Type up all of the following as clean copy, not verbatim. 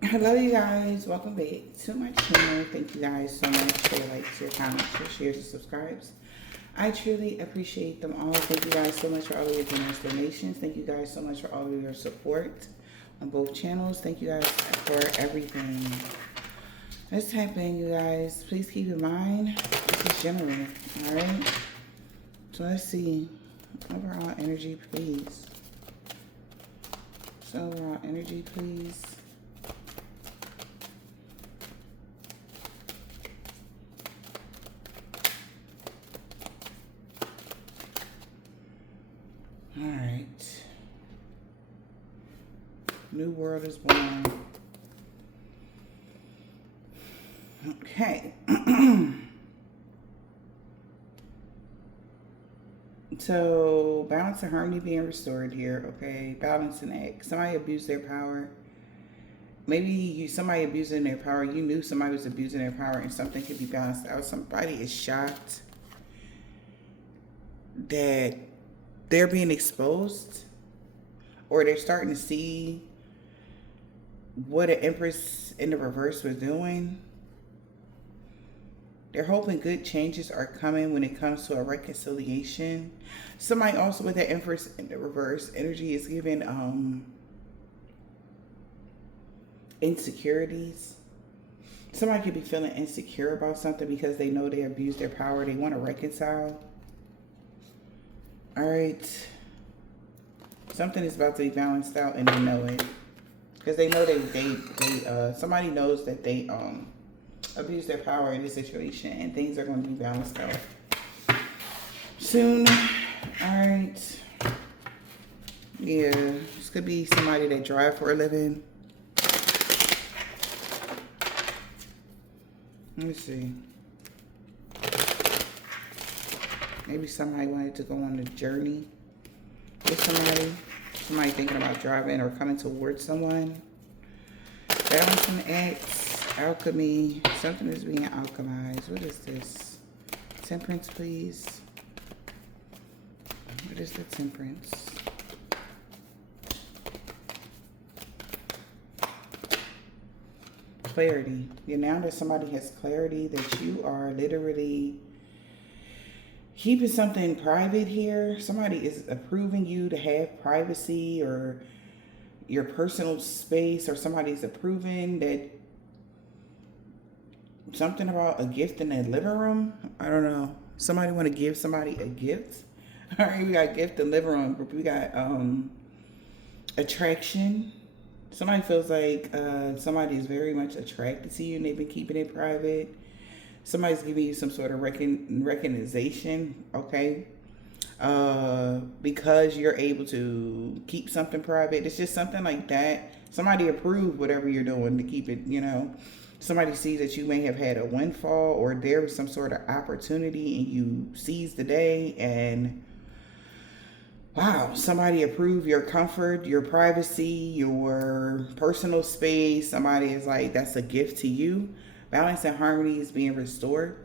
Hello, you guys. Welcome back to my channel. Thank you guys so much for your likes, your comments, your shares, and subscribes. I truly appreciate them all. Thank you guys so much for all of your generous donations. Thank you guys so much for all of your support on both channels. Thank you guys for everything. Let's tap in, you guys. Please keep in mind, this is general, all right? So let's see. Overall energy, please. So overall energy, please. All right. New world is born. Okay. So, balance and harmony being restored here, okay? Balance and act. Somebody abused their power. Maybe somebody abusing their power. You knew somebody was abusing their power and something could be balanced out. Somebody is shocked that they're being exposed, or they're starting to see what an Empress in the reverse was doing. They're hoping good changes are coming when it comes to a reconciliation. Somebody also with that Empress in the reverse energy is giving insecurities. Somebody could be feeling insecure about something because they know they abused their power. They want to reconcile. All right. Something is about to be balanced out and they know it. Because they know somebody knows that they abuse their power in this situation and things are going to be balanced out soon. All right. Yeah, this could be somebody that drive for a living. Let me see. Maybe somebody wanted to go on a journey with somebody. Somebody thinking about driving or coming towards someone. Balance and acts. Alchemy. Something is being alchemized. What is this? Temperance, please. What is the temperance? Clarity. Now that somebody has clarity that you are literally keeping something private here. Somebody is approving you to have privacy or your personal space, or somebody's approving that something about a gift in the living room. I don't know. Somebody want to give somebody a gift. All right, we got gift in the living room. We got attraction. Somebody feels like somebody is very much attracted to you and they've been keeping it private. Somebody's giving you some sort of recognition, okay? Because you're able to keep something private. It's just something like that. Somebody approved whatever you're doing to keep it, Somebody sees that you may have had a windfall or there was some sort of opportunity and you seized the day and wow, somebody approved your comfort, your privacy, your personal space. Somebody is like, that's a gift to you. Balance and harmony is being restored.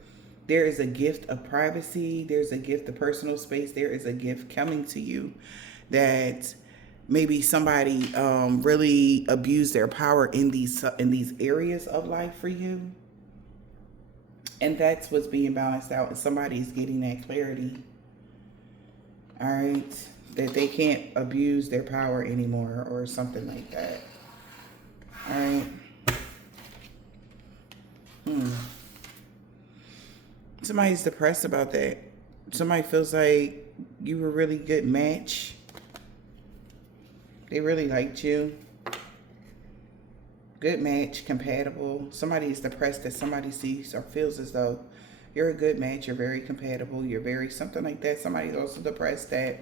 There is a gift of privacy. There's a gift of personal space. There is a gift coming to you that maybe somebody really abused their power in these areas of life for you. And that's what's being balanced out. And somebody's getting that clarity. All right. That they can't abuse their power anymore or something like that. All right. Somebody's depressed about that. Somebody feels like you were a really good match. They really liked you. Good match, compatible. Somebody is depressed that somebody sees or feels as though you're a good match. You're very compatible. You're very something like that. Somebody's also depressed that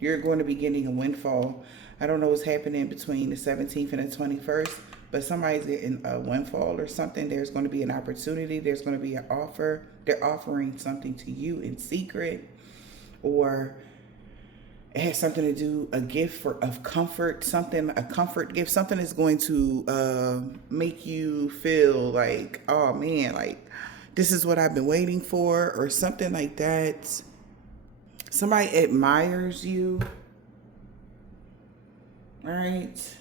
you're going to be getting a windfall. I don't know what's happening between the 17th and the 21st, but somebody's getting a windfall or something. There's going to be an opportunity. There's going to be an offer. They're offering something to you in secret, or it has something to do, a gift of comfort, a comfort gift. Something is going to make you feel like, oh man, like this is what I've been waiting for, or something like that. Somebody admires you. All right.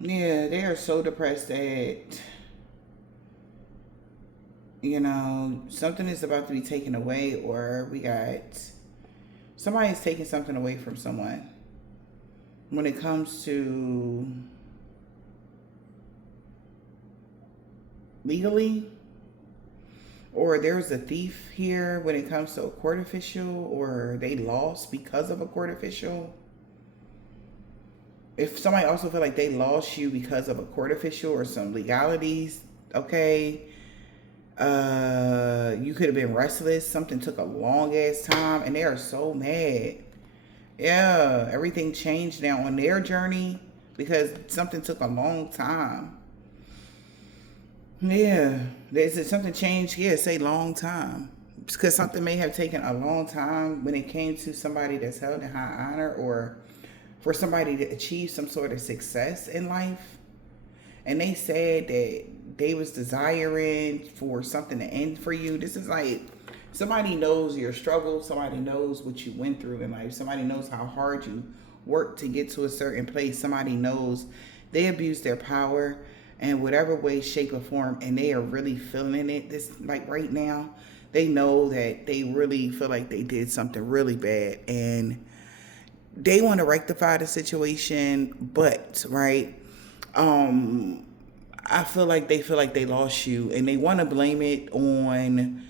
Yeah, they are so depressed that, something is about to be taken away, or we got somebody's taking something away from someone. When it comes to legally, or there's a thief here when it comes to a court official, or they lost because of a court official. If somebody also feel like they lost you because of a court official or some legalities, okay, you could have been restless. Something took a long ass time, and they are so mad. Yeah, everything changed now on their journey because something took a long time. Yeah, something changed? Yeah, say long time. Because something may have taken a long time when it came to somebody that's held in high honor, or for somebody to achieve some sort of success in life. And they said that they was desiring for something to end for you. This is like somebody knows your struggle. Somebody knows what you went through in life. Somebody knows how hard you worked to get to a certain place. Somebody knows they abused their power in whatever way, shape, or form, and they are really feeling it. This, like right now, they know that they really feel like they did something really bad, and they want to rectify the situation, but right, I feel like they lost you, and they want to blame it on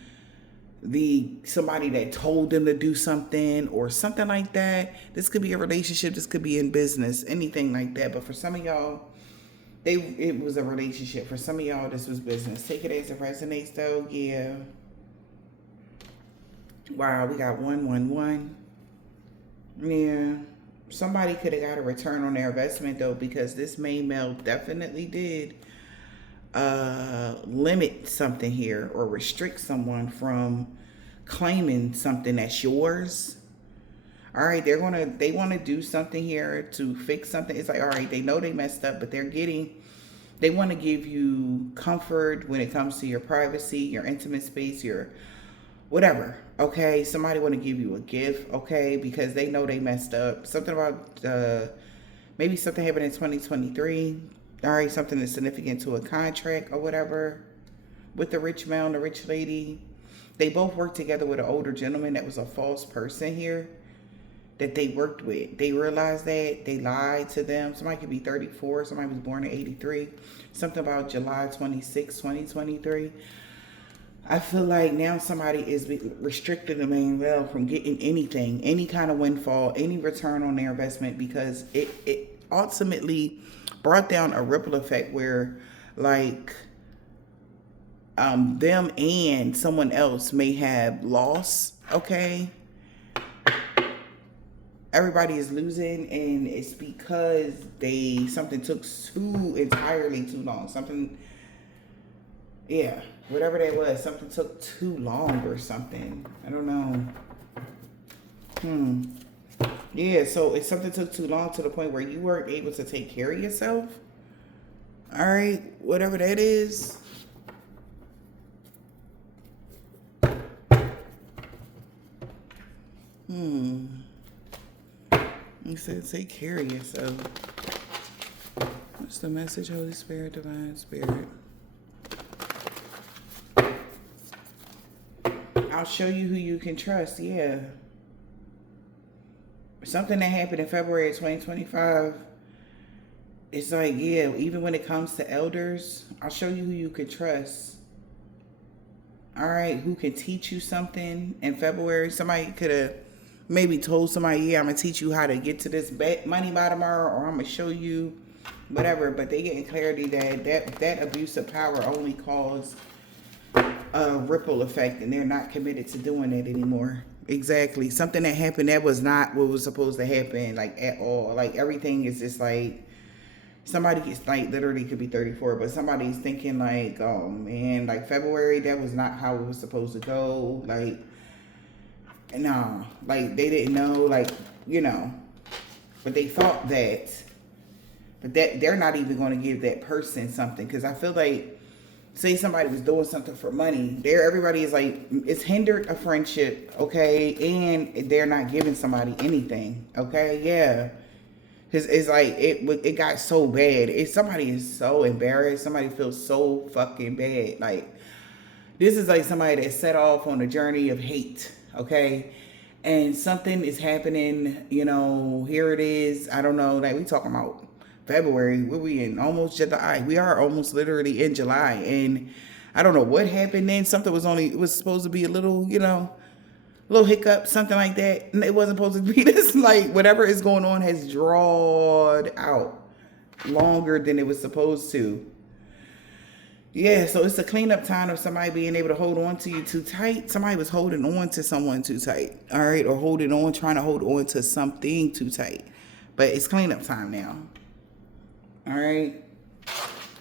somebody that told them to do something or something like that. This could be a relationship, this could be in business, anything like that. But for some of y'all, it was a relationship. For some of y'all, this was business. Take it as it resonates, though. Yeah. Wow, we got 111. Yeah. Somebody could have got a return on their investment, though, because this main male definitely did limit something here or restrict someone from claiming something that's yours. All right, they want to do something here to fix something. It's like, all right, they know they messed up, but they want to give you comfort when it comes to your privacy, your intimate space, your whatever. Okay, somebody want to give you a gift, okay, because they know they messed up. Something about maybe something happened in 2023. All right, something that's significant to a contract or whatever with the rich man and the rich lady. They both worked together with an older gentleman that was a false person here that they worked with. They realized that they lied to them. Somebody could be 34. Somebody was born in 83. Something about July 26, 2023. I feel like now somebody is restricting the main well from getting anything, any kind of windfall, any return on their investment, because it ultimately brought down a ripple effect where, like, them and someone else may have lost, okay? Everybody is losing, and it's because something took entirely too long. Something, yeah, whatever that was, something took too long or something. I don't know. Yeah, so if something took too long to the point where you weren't able to take care of yourself, all right, whatever that is. You said take care of yourself. What's the message, Holy Spirit, Divine Spirit? I'll show you who you can trust, yeah. Something that happened in February of 2025, it's like, yeah, even when it comes to elders, I'll show you who you can trust. All right, who can teach you something in February. Somebody could have maybe told somebody, yeah, I'm going to teach you how to get to this money by tomorrow, or I'm going to show you whatever. But they getting clarity that abuse of power only caused a ripple effect, and they're not committed to doing that anymore. Exactly. Something that happened that was not what was supposed to happen, like, at all. Like, everything is just like, somebody gets, like, literally could be 34, but somebody's thinking like, oh man, like, February, that was not how it was supposed to go. Like, no, like, they didn't know, like, but they thought that, but that they're not even going to give that person something. Because I feel like, say somebody was doing something for money, everybody is like, it's hindered a friendship, okay, and they're not giving somebody anything, okay, yeah. Cause it's like it got so bad. Somebody is so embarrassed. Somebody feels so fucking bad. Like this is like somebody that set off on a journey of hate. Okay, and something is happening. You know, here it is. I don't know. Like we talking about February. Where we in? Almost July. We are almost literally in July, and I don't know what happened then. Something was only. It was supposed to be a little. You know, little hiccup, something like that. And it wasn't supposed to be this. Like whatever is going on has drawn out longer than it was supposed to. Yeah, so it's a cleanup time of somebody being able to hold on to you too tight. Somebody was holding on to someone too tight, all right, or holding on, trying to hold on to something too tight. But it's cleanup time now, all right.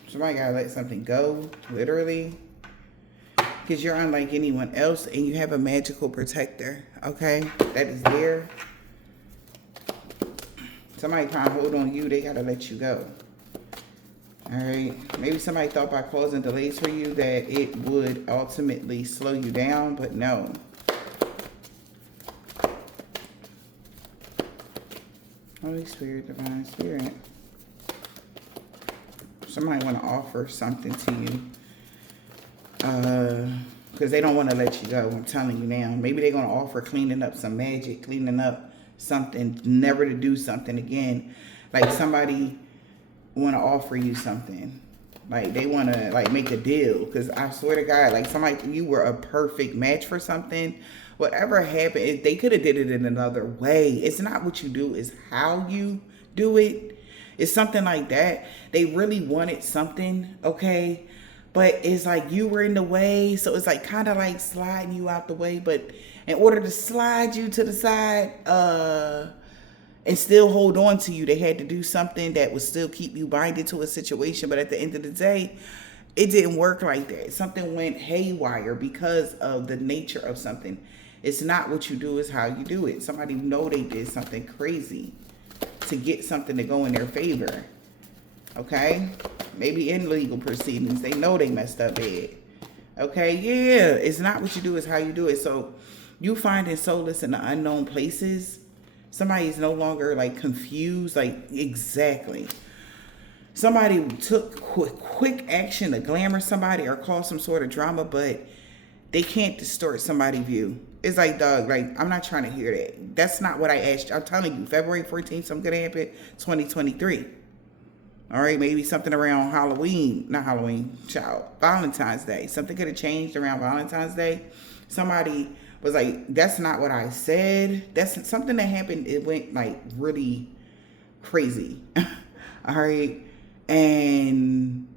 Somebody gotta let something go, literally. Because you're unlike anyone else and you have a magical protector, okay? That is there. Somebody trying to hold on to you, they got to let you go. All right? Maybe somebody thought by causing delays for you that it would ultimately slow you down, but no. Holy Spirit, Divine Spirit. Somebody want to offer something to you. Because they don't want to let you go. I'm telling you now. Maybe they're going to offer cleaning up some magic, cleaning up something, never to do something again. Like somebody want to offer you something. Like they want to like make a deal. Because I swear to God, like somebody, you were a perfect match for something. Whatever happened, they could have did it in another way. It's not what you do, it's how you do it. It's something like that. They really wanted something, okay? But it's like you were in the way. So it's like kind of like sliding you out the way. But in order to slide you to the side and still hold on to you, they had to do something that would still keep you binded to a situation. But at the end of the day, it didn't work like that. Something went haywire because of the nature of something. It's not what you do, it's how you do it. Somebody know they did something crazy to get something to go in their favor. Okay? Maybe in legal proceedings. They know they messed up bad. Okay? Yeah. It's not what you do, it's how you do it. So you finding solace in the unknown places. Somebody is no longer like confused. Like exactly. Somebody took quick action to glamour somebody or cause some sort of drama, but they can't distort somebody's view. It's like, dog, like, I'm not trying to hear that. That's not what I asked you. I'm telling you, February 14th, something could happen, 2023. All right, maybe something around Halloween, not Halloween, child, Valentine's Day. Something could have changed around Valentine's Day. Somebody was like, that's not what I said. That's something that happened. It went like really crazy. All right. And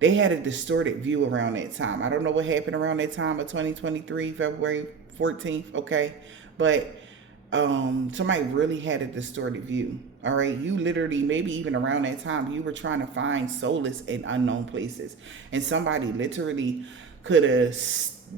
they had a distorted view around that time. I don't know what happened around that time of 2023, February 14th. Okay. But somebody really had a distorted view. All right, you literally, maybe even around that time, you were trying to find solace in unknown places, and somebody literally could have,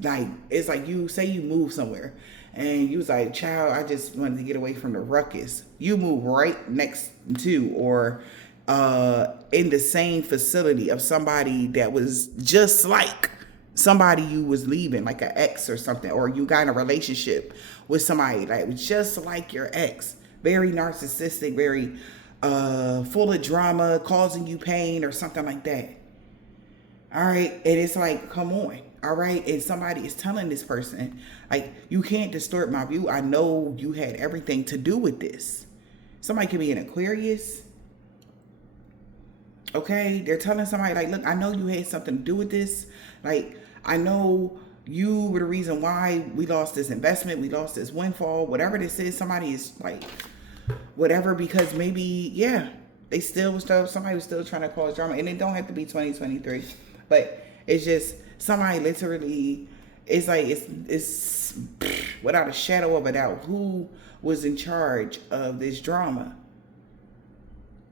like, it's like you say you move somewhere and you was like, child, I just wanted to get away from the ruckus. You move right next to or in the same facility of somebody that was just like somebody you was leaving, like an ex or something, or you got in a relationship with somebody like was just like your ex, very narcissistic, very full of drama, causing you pain or something like that. All right, and it's like, come on, all right, and somebody is telling this person, like, you can't distort my view. I know you had everything to do with this. Somebody could be an Aquarius. Okay, they're telling somebody like, look, I know you had something to do with this. Like, I know you were the reason why we lost this investment, we lost this windfall, whatever this is. Somebody is like, whatever, because maybe, yeah, they still was still, somebody was still trying to cause drama. And it don't have to be 2023, but it's just somebody literally, it's like, it's without a shadow of a doubt who was in charge of this drama.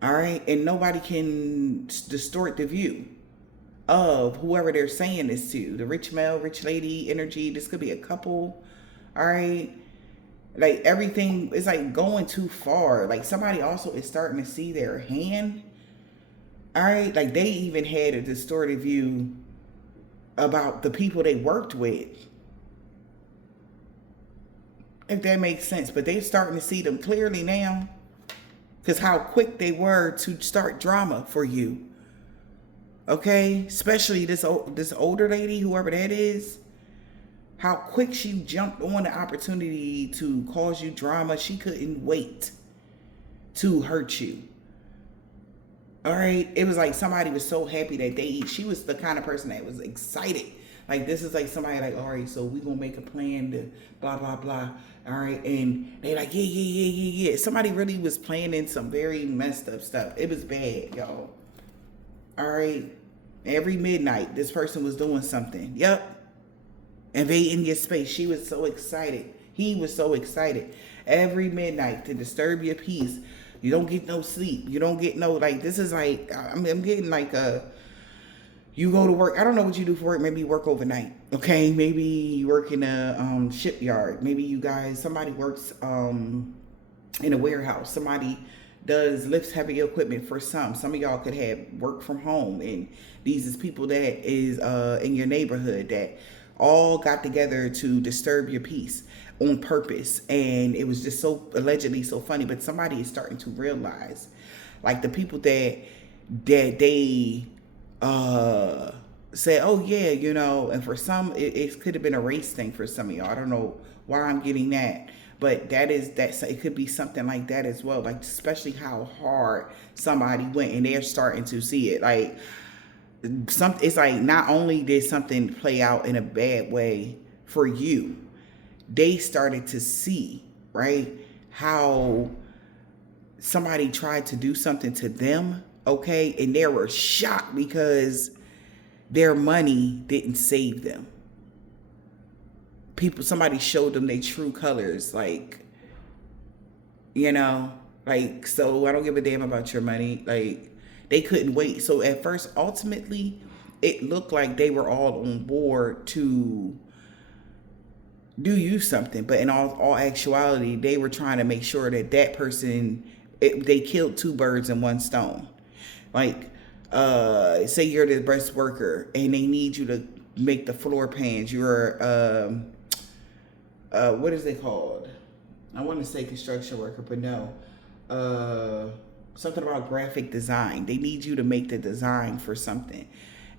All right, and nobody can distort the view of whoever they're saying this to. The rich male, rich lady energy. This could be a couple. All right, like everything is like going too far. Like somebody also is starting to see their hand. All right, like they even had a distorted view about the people they worked with, if that makes sense. But they're starting to see them clearly now. Because how quick they were to start drama for you. Okay? Especially this older lady, whoever that is. How quick she jumped on the opportunity to cause you drama. She couldn't wait to hurt you. All right? It was like somebody was so happy that she was the kind of person that was excited. Like, this is like somebody like, all right, so we gonna make a plan to blah, blah, blah. All right? And they like, yeah. Somebody really was planning some very messed up stuff. It was bad, y'all. All right? Every midnight, this person was doing something. Yep. Invading your space. She was so excited. He was so excited. Every midnight to disturb your peace. You don't get no sleep. You don't get no, like, this is like, I'm getting like you go to work. I don't know what you do for work. Maybe you work overnight. Okay. Maybe you work in a shipyard. Maybe somebody works in a warehouse. Somebody lifts heavy equipment for some. Some of y'all could have work from home. And these is people that is in your neighborhood that all got together to disturb your peace on purpose. And it was just so allegedly so funny. But somebody is starting to realize, like, the people that they say, oh yeah, you know, and for some it could have been a race thing for some of y'all. I don't know why I'm getting that, but it could be something like that as well. Like, especially how hard somebody went, and they're starting to see it. Like, it's like, not only did something play out in a bad way for you, they started to see, right, how somebody tried to do something to them, okay, and they were shocked because their money didn't save them. Somebody showed them their true colors, like, you know, like, so I don't give a damn about your money. Like, they couldn't wait. So at first, ultimately, it looked like they were all on board to do you something. But in all actuality, they were trying to make sure that person, they killed two birds in one stone. Like, say you're the breast worker and they need you to make the floor pans. You're, what is it called? I want to say construction worker, but no. Something about graphic design. They need you to make the design for something.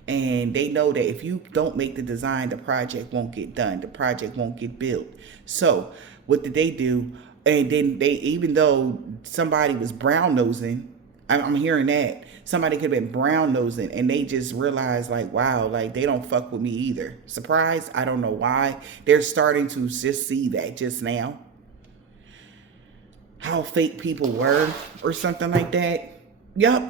And they know that if you don't make the design, the project won't get done. The project won't get built. So what did they do? And then even though somebody was brown nosing, I'm hearing that somebody could have been brown nosing, and they just realized, like, wow, like, they don't fuck with me either. Surprised? I don't know why. They're starting to just see that just now. How fake people were or something like that. Yup.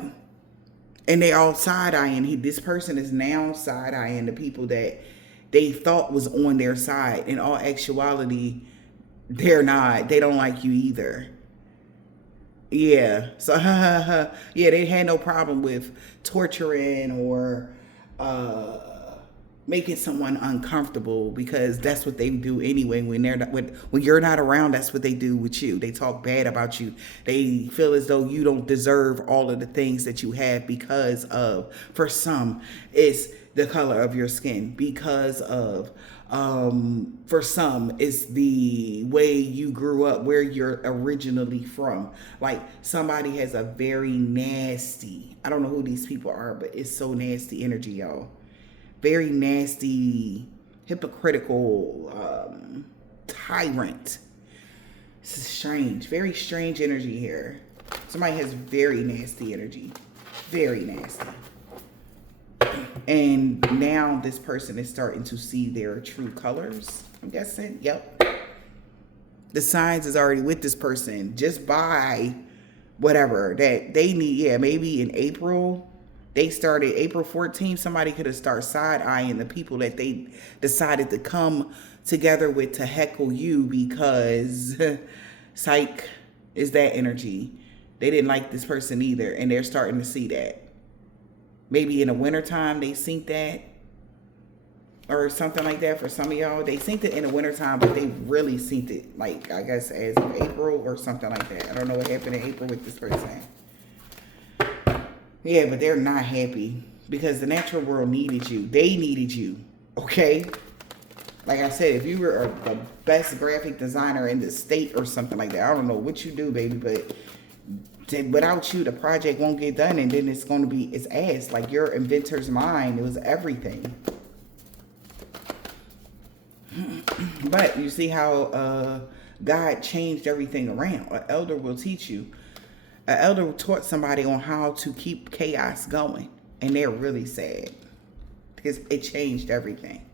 And they all side-eyeing. This person is now side-eyeing the people that they thought was on their side. In all actuality, they're not. They don't like you either. Yeah. So, yeah, they had no problem with torturing or making someone uncomfortable, because that's what they do anyway. When you're not around, that's what they do with you. They talk bad about you. They feel as though you don't deserve all of the things that you have because of, for some, it's the color of your skin, because of, for some, it's the way you grew up, where you're originally from. Like, somebody has a very nasty, I don't know who these people are, but it's so nasty energy, y'all. Very nasty, hypocritical, tyrant. This is strange. Very strange energy here. Somebody has very nasty energy. Very nasty. And now this person is starting to see their true colors, I'm guessing. Yep. The signs is already with this person just by whatever that they need. Yeah, maybe in April. They started April 14th. Somebody could have started side-eyeing the people that they decided to come together with to heckle you, because psych is that energy. They didn't like this person either, and they're starting to see that. Maybe in the wintertime they synced that or something like that for some of y'all. They synced it in the wintertime, but they really synced it, like, I guess, as of April or something like that. I don't know what happened in April with this person. Yeah, but they're not happy because the natural world needed you. They needed you, okay? Like I said, if you were the best graphic designer in the state or something like that, I don't know what you do, baby, but Without you, the project won't get done, and then it's going to be its ass. Like your inventor's mind, it was everything. But you see how God changed everything around. An elder will teach you. An elder taught somebody on how to keep chaos going, and they're really sad because it changed everything.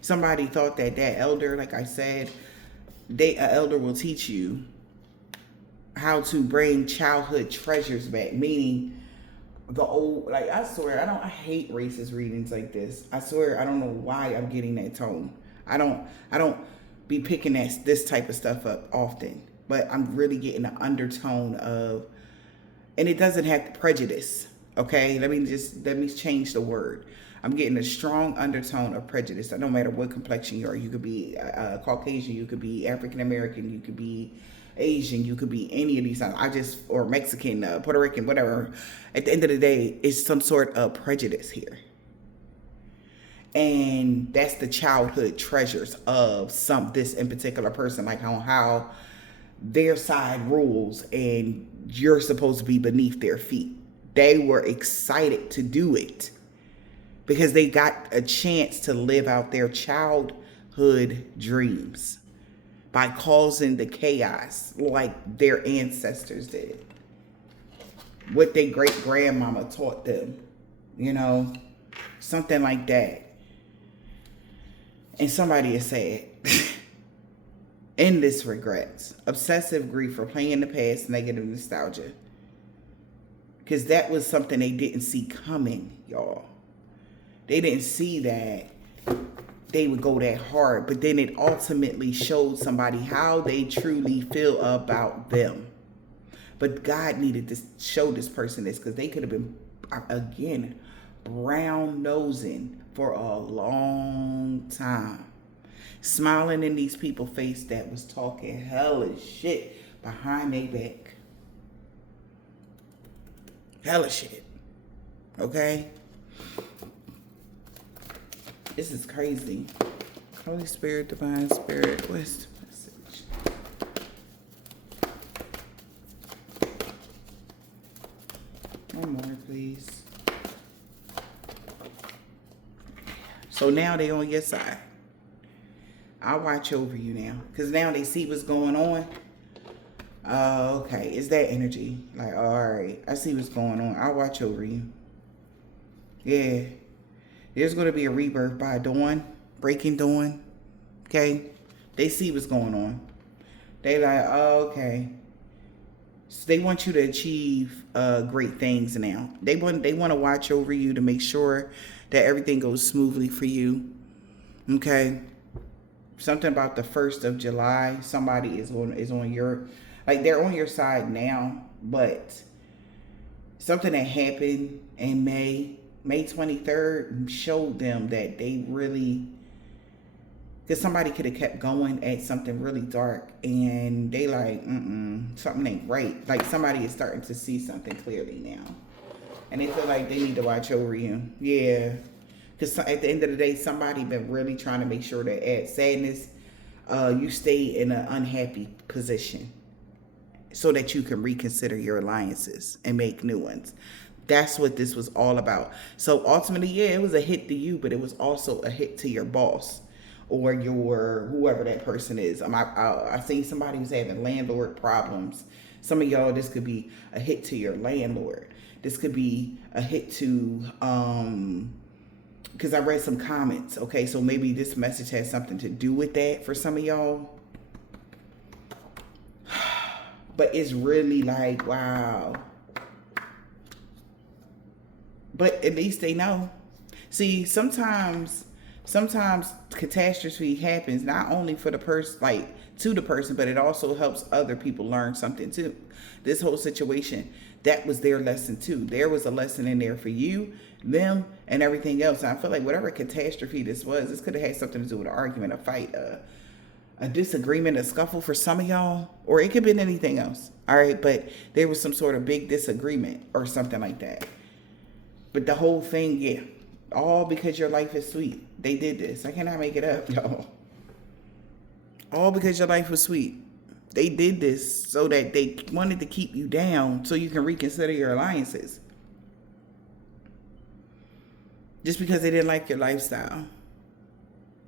Somebody thought that elder, like I said, an elder will teach you how to bring childhood treasures back, meaning the old, like I swear, I hate racist readings like this. I swear, I don't know why I'm getting that tone. I don't be picking this type of stuff up often, but I'm really getting the undertone of, and it doesn't have prejudice. Okay, let me change the word. I'm getting a strong undertone of prejudice. No matter what complexion you are, you could be Caucasian, you could be African American, you could be Asian, you could be any of these. Or Mexican, Puerto Rican, whatever. At the end of the day, it's some sort of prejudice here. And that's the childhood treasures of this in particular person, like how their side rules and you're supposed to be beneath their feet. They were excited to do it because they got a chance to live out their childhood dreams by causing the chaos like their ancestors did. What their great-grandmama taught them, something like that. And somebody is sad. Endless regrets, obsessive grief, replaying the past, negative nostalgia. Because that was something they didn't see coming, y'all. They didn't see that they would go that hard. But then it ultimately showed somebody how they truly feel about them. But God needed to show this person this because they could have been, again, brown-nosing for a long time. Smiling in these people's face that was talking hella shit behind their back. Hella shit. Okay? This is crazy. Holy Spirit, Divine Spirit, what's the message? One more, please. So now they on your side. I'll watch over you now. Because now they see what's going on. Okay. It's that energy. Like, all right. I see what's going on. I'll watch over you. Yeah. There's going to be a rebirth by dawn. Breaking dawn. Okay. They see what's going on. They like, oh, okay. So they want you to achieve great things now. They want to watch over you to make sure that everything goes smoothly for you. Okay. Something about the 1st of July, somebody is on your, like they're on your side now, but something that happened in May 23rd showed them that they really, because somebody could have kept going at something really dark and they like, something ain't right. Like somebody is starting to see something clearly now. And they feel like they need to watch over you. Yeah. Because at the end of the day, somebody been really trying to make sure that at sadness, you stay in an unhappy position so that you can reconsider your alliances and make new ones. That's what this was all about. So ultimately, yeah, it was a hit to you, but it was also a hit to your boss or your whoever that person is. I seen somebody who's having landlord problems. Some of y'all, this could be a hit to your landlord. This could be a hit to because I read some comments. Okay, so maybe this message has something to do with that for some of y'all. But it's really like, wow. But at least they know. See, sometimes catastrophe happens not only for the person, like to the person, but it also helps other people learn something too. This whole situation, that was their lesson too. There was a lesson in there for you, them, and everything else. And I feel like whatever catastrophe this could have had something to do with an argument, a fight, a disagreement, a scuffle for some of y'all, or it could have been anything else. All right, but there was some sort of big disagreement or something like that. But the whole thing, yeah, all because your life is sweet. They did this. I cannot make it up, y'all. All because your life was sweet. They did this so that they wanted to keep you down so you can reconsider your alliances. Just because they didn't like your lifestyle.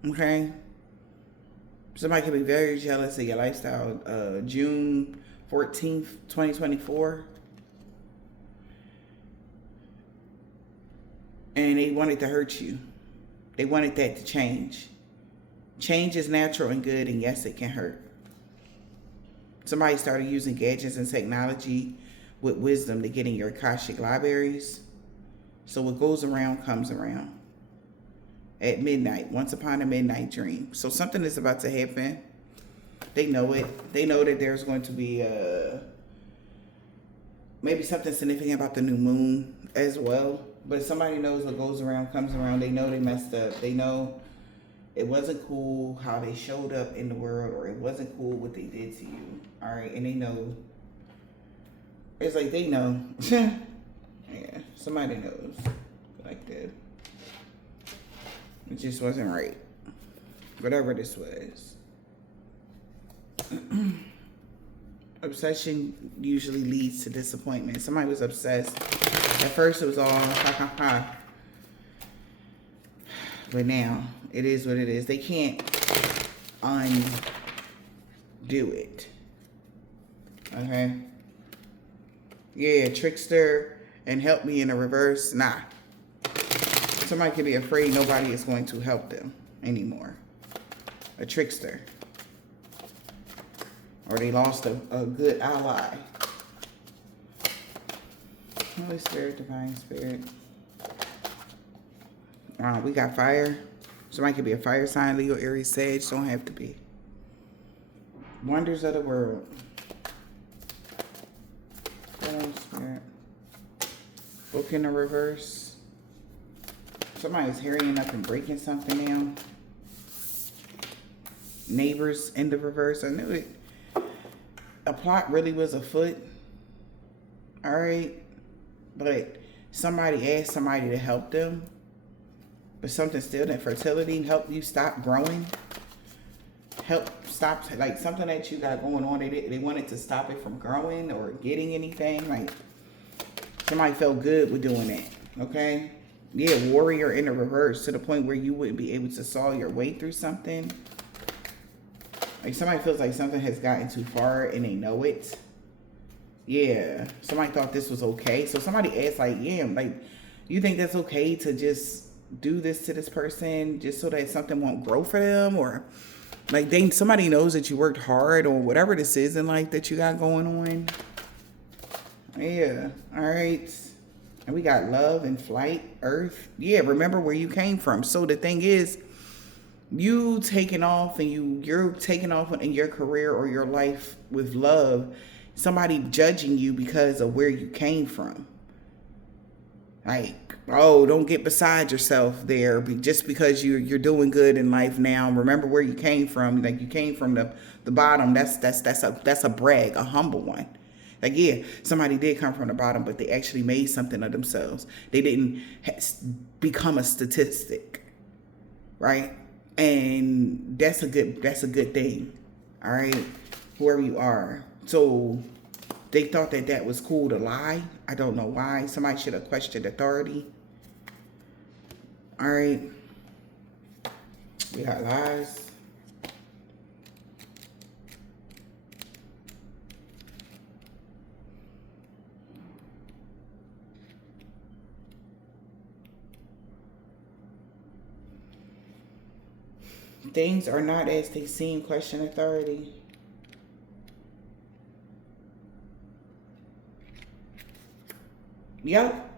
Okay? Somebody could be very jealous of your lifestyle. June 14th, 2024. And they wanted to hurt you. They wanted that to change. Change is natural and good, and yes, it can hurt. Somebody started using gadgets and technology with wisdom to get in your Akashic libraries. So what goes around comes around. At midnight, once upon a midnight dream. So something is about to happen. They know it. They know that there's going to be maybe something significant about the new moon as well. But somebody knows what goes around comes around. They know they messed up. They know it wasn't cool how they showed up in the world, or it wasn't cool what they did to you. All right, and they know. It's like they know. Yeah, somebody knows. Like that. It just wasn't right. Whatever this was. Obsession usually leads to disappointment. Somebody was obsessed. At first it was all ha ha ha. But now it is what it is. They can't undo it. Okay? Yeah, trickster and help me in the reverse. Nah. Somebody could be afraid nobody is going to help them anymore. A trickster. Or they lost a good ally. Holy Spirit, Divine Spirit. We got fire. Somebody could be a fire sign, Leo, Aries, Sage. Don't have to be. Wonders of the world. Holy Spirit. Book in the reverse. Somebody's hurrying up and breaking something down. Neighbors in the reverse. I knew it. A plot really was afoot. All right. But somebody asked somebody to help them. But something still, that fertility, help you stop growing. Help stop, like something that you got going on. They wanted to stop it from growing or getting anything. Like somebody felt good with doing that. Okay. Yeah, warrior in the reverse to the point where you wouldn't be able to saw your way through something. Like somebody feels like something has gotten too far and they know it. Yeah, somebody thought this was okay. So somebody asked like, yeah, like, you think that's okay to just do this to this person just so that something won't grow for them? Or like somebody knows that you worked hard or whatever this is in life that you got going on. Yeah, all right. And we got love and flight, earth. Yeah, remember where you came from. So the thing is, you taking off and you're taking off in your career or your life with love, somebody judging you because of where you came from. Like, oh, don't get beside yourself there just because you're doing good in life now. Remember where you came from. Like you came from the bottom. That's a brag, a humble one. Like, yeah, somebody did come from the bottom, but they actually made something of themselves. They didn't become a statistic, right? And that's a good thing. All right, whoever you are. So they thought that was cool to lie. I don't know why. Somebody should have questioned authority. All right, we got lies. Things are not as they seem, question authority. Yep.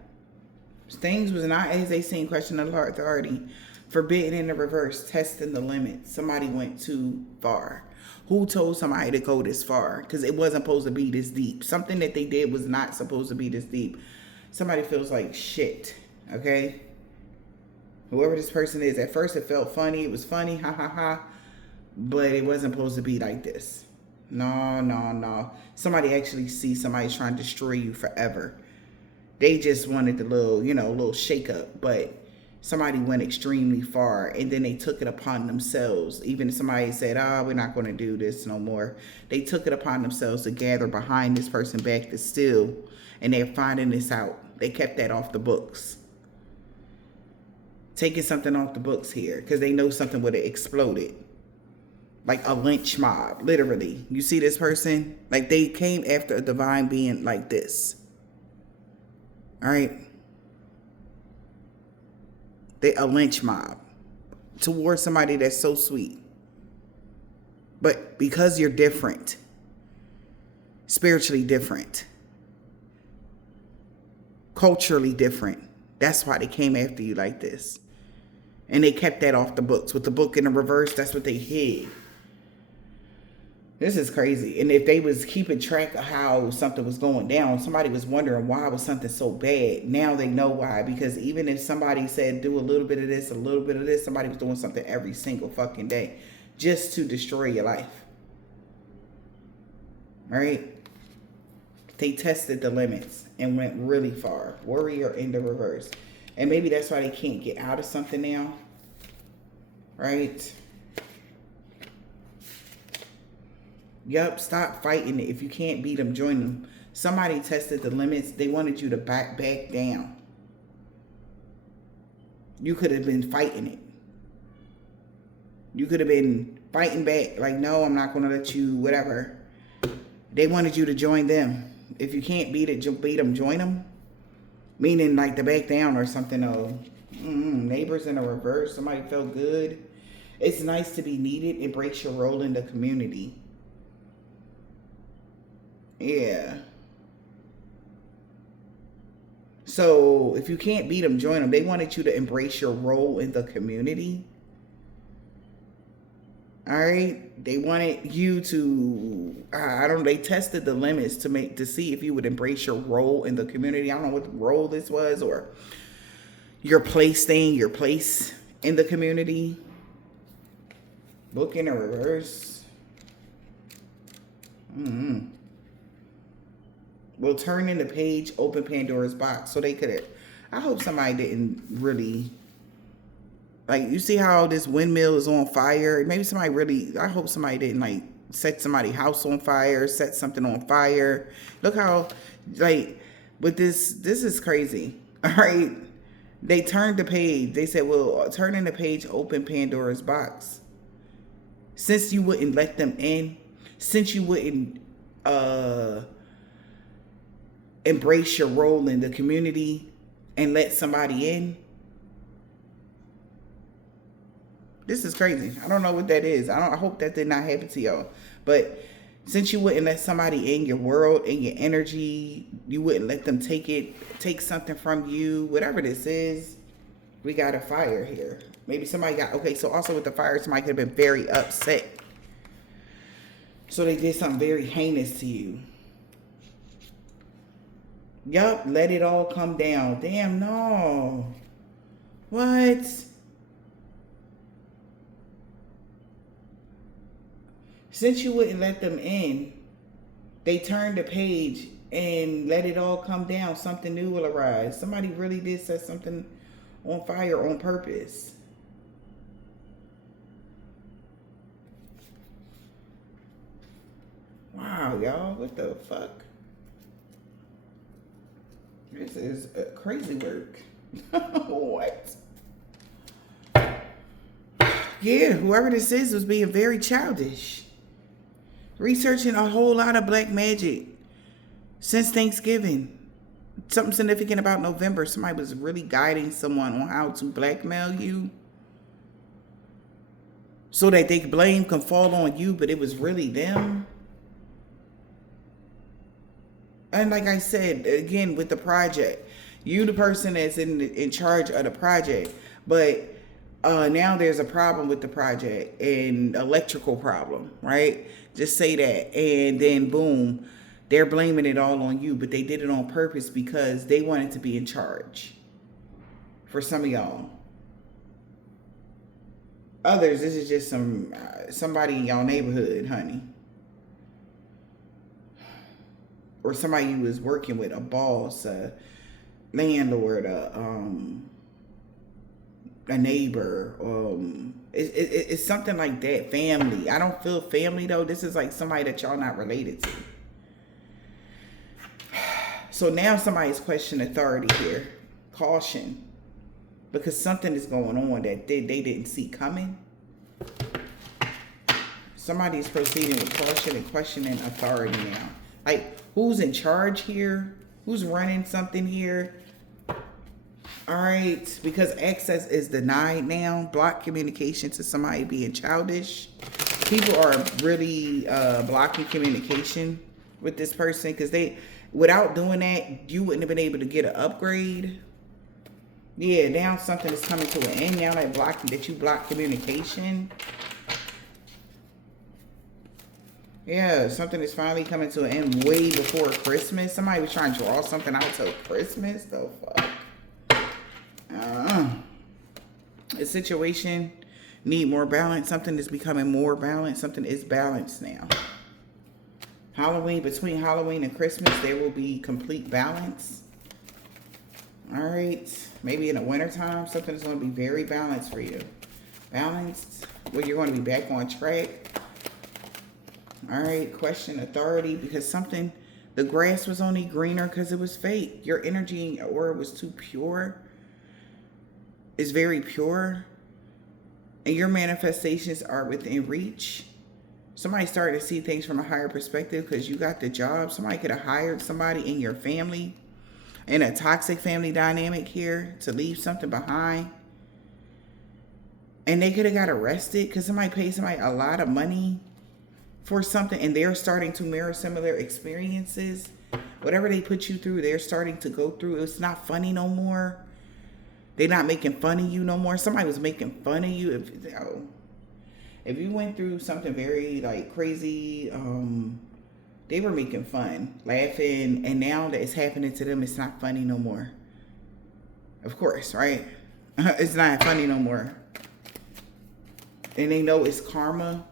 Things was not as they seem, question authority. Forbidden in the reverse, testing the limits. Somebody went too far. Who told somebody to go this far? Because it wasn't supposed to be this deep. Something that they did was not supposed to be this deep. Somebody feels like shit, okay? Whoever this person is, at first it felt funny. It was funny, ha ha ha. But it wasn't supposed to be like this. No. Somebody actually sees somebody trying to destroy you forever. They just wanted the little shake up. But somebody went extremely far and then they took it upon themselves. Even if somebody said, we're not going to do this no more, they took it upon themselves to gather behind this person back to steal, and they're finding this out. They kept that off the books. Taking something off the books here because they know something would have exploded. Like a lynch mob, literally. You see this person? Like they came after a divine being like this. All right? They a lynch mob towards somebody that's so sweet. But because you're different, spiritually different, culturally different, that's why they came after you like this. And they kept that off the books. With the book in the reverse, that's what they hid. This is crazy. And if they was keeping track of how something was going down, somebody was wondering why was something so bad. Now they know why. Because even if somebody said do a little bit of this, a little bit of this, somebody was doing something every single fucking day just to destroy your life. Right? They tested the limits and went really far. Warrior in the reverse. And maybe that's why they can't get out of something now. Right? Yup, stop fighting it. If you can't beat them, join them. Somebody tested the limits. They wanted you to back down. You could have been fighting it. You could have been fighting back. Like, no, I'm not going to let you, whatever. They wanted you to join them. If you can't beat them, join them. Meaning like to back down or something. Neighbors in a reverse. Somebody felt good. It's nice to be needed. Embrace your role in the community. Yeah. So if you can't beat them, join them. They wanted you to embrace your role in the community. All right. They wanted you to, they tested the limits to see if you would embrace your role in the community. I don't know what role this was, or your place in the community. Book in a reverse. Will turn in the page, open Pandora's box. So they could have, I hope somebody didn't really, like, you see how this windmill is on fire? Maybe somebody really, I hope somebody didn't like set somebody's house on fire, set something on fire. Look how, like, with this is crazy. All right. They turned the page. They said, well, turn in the page, open Pandora's box. Since you wouldn't let them in, since you wouldn't, embrace your role in the community and let somebody in. This is crazy. I don't know what that is. I hope that did not happen to y'all. But since you wouldn't let somebody in your world, in your energy, you wouldn't let them take something from you, whatever this is, we got a fire here. Maybe somebody so also with the fire, somebody could have been very upset. So they did something very heinous to you. Yup, let it all come down. Damn, no. What? Since you wouldn't let them in, they turned the page and let it all come down. Something new will arise. Somebody really did set something on fire on purpose. Wow, y'all. What the fuck? This is crazy work. What? Yeah, whoever this is was being very childish. Researching a whole lot of black magic since Thanksgiving. Something significant about November. Somebody was really guiding someone on how to blackmail you so that they blame can fall on you, but it was really them. And like I said, again, with the project, you the person that's in charge of the project, but now there's a problem with the project, an electrical problem, right? Just say that, and then boom, they're blaming it all on you, but they did it on purpose because they wanted to be in charge. For some of y'all. Others, this is just somebody in y'all neighborhood, honey. Or somebody you was working with, a boss, a landlord, a neighbor. It's something like that. Family. I don't feel family though. This is like somebody that y'all not related to. So now somebody's questioning authority here. Caution. Because something is going on that they didn't see coming. Somebody's proceeding with caution and questioning authority now. Like, who's in charge here? Who's running something here? All right, because access is denied now. Block communication to somebody being childish. People are really blocking communication with this person because without doing that, you wouldn't have been able to get an upgrade. Yeah, now something is coming to an end. Now that you block communication. Yeah, something is finally coming to an end way before Christmas. Somebody was trying to draw something out till Christmas. The fuck? A situation need more balance. Something is becoming more balanced. Something is balanced now. Halloween, between Halloween and Christmas, there will be complete balance. All right. Maybe in the wintertime, something is going to be very balanced for you. Balanced, where you're going to be back on track. All right, question authority, because the grass was only greener because it was fake. Your energy and your aura was too pure. It's very pure. And your manifestations are within reach. Somebody started to see things from a higher perspective because you got the job. Somebody could have hired somebody in your family, in a toxic family dynamic here, to leave something behind. And they could have got arrested because somebody paid somebody a lot of money for something, and they're starting to mirror similar experiences. Whatever they put you through, they're starting to go through. It's not funny no more. They're not making fun of you no more. Somebody was making fun of you. If you went through something very like crazy, they were making fun, laughing, and now that it's happening to them, it's not funny no more. Of course, right? It's not funny no more. And they know it's karma.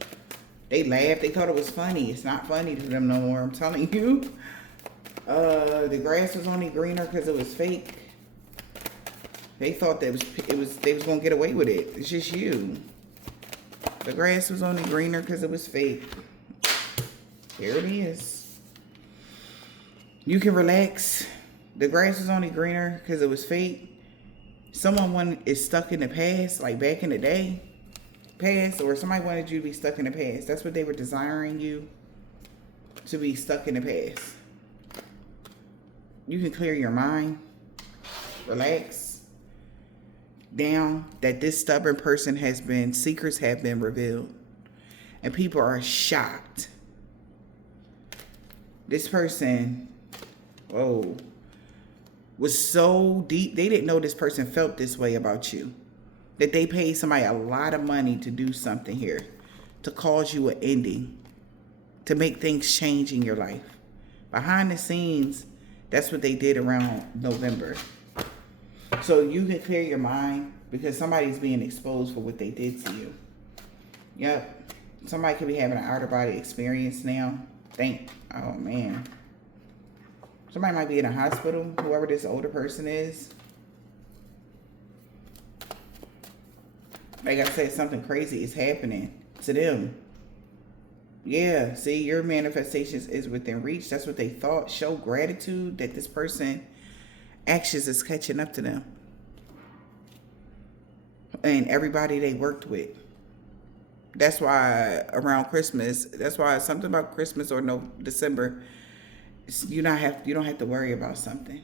They laughed. They thought it was funny. It's not funny to them no more. I'm telling you. The grass was only greener because it was fake. They thought that they was gonna get away with it. It's just you. The grass was only greener because it was fake. Here it is. You can relax. The grass was only greener because it was fake. Someone is stuck in the past, like back in the day. Past, or somebody wanted you to be stuck in the past. That's what they were desiring you to be, stuck in the past. You can clear your mind, relax down, that this stubborn person secrets have been revealed, and people are shocked. This person, was so deep, they didn't know this person felt this way about you. That they paid somebody a lot of money to do something here, to cause you an ending, to make things change in your life. Behind the scenes, that's what they did around November. So you can clear your mind because somebody's being exposed for what they did to you. Yep. Somebody could be having an outer body experience now. Oh man. Somebody might be in a hospital, whoever this older person is. Like I said, something crazy is happening to them. Yeah, see, your manifestations is within reach. That's what they thought. Show gratitude that this person actions is catching up to them. And everybody they worked with. That's why around Christmas, that's why something about Christmas or December, you don't have to worry about something.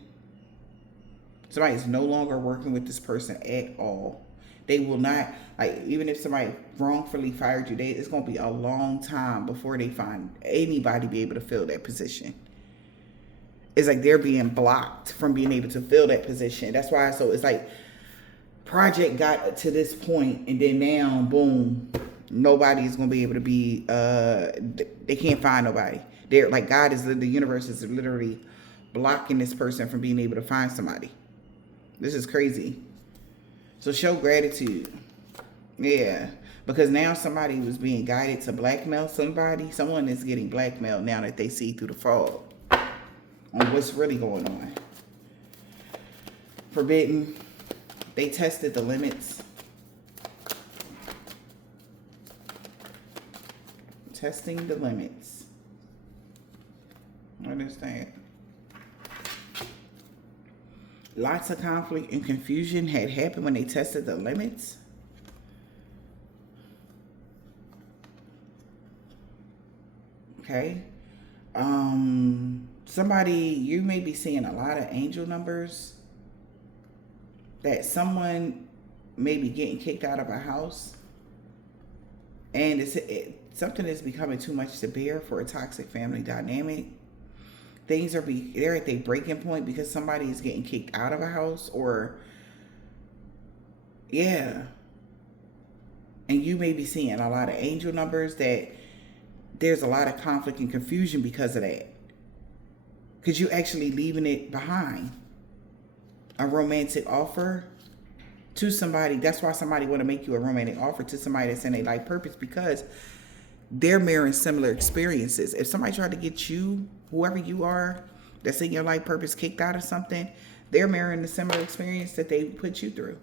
Somebody is no longer working with this person at all. They will not, like, even if somebody wrongfully fired you, it's going to be a long time before they find anybody be able to fill that position. It's like they're being blocked from being able to fill that position. That's why, so it's like project got to this point, and then now, boom, nobody's going to be able to be, they can't find nobody. They're like, the universe is literally blocking this person from being able to find somebody. This is crazy. So show gratitude. Yeah. Because now somebody was being guided to blackmail somebody. Someone is getting blackmailed now that they see through the fog on what's really going on. Forbidden. They tested the limits. Testing the limits. What is that? Lots of conflict and confusion had happened when they tested the limits. Okay. Somebody, you may be seeing a lot of angel numbers. That someone may be getting kicked out of a house. And something is becoming too much to bear for a toxic family dynamic. Things they're at their breaking point because somebody is getting kicked out of a house, or yeah. And you may be seeing a lot of angel numbers that there's a lot of conflict and confusion because of that. Because you're actually leaving it behind. A romantic offer to somebody. That's why somebody want to make you a romantic offer to somebody that's in a life purpose, because they're mirroring similar experiences. If somebody tried to get you, whoever you are, that's in your life purpose, kicked out of something, they're mirroring the similar experience that they put you through.